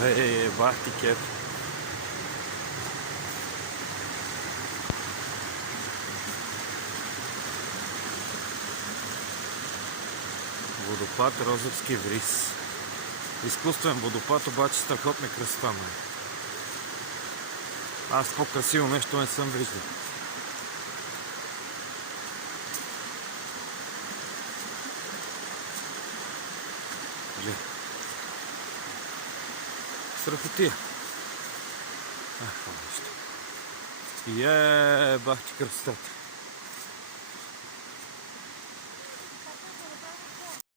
Бах ти кеф. Водопад Розовски вриз. Изкуствен водопад, обаче страхотна красота. Аз по-красиво нещо не съм виждал. Страхотия. Бах ти красотата.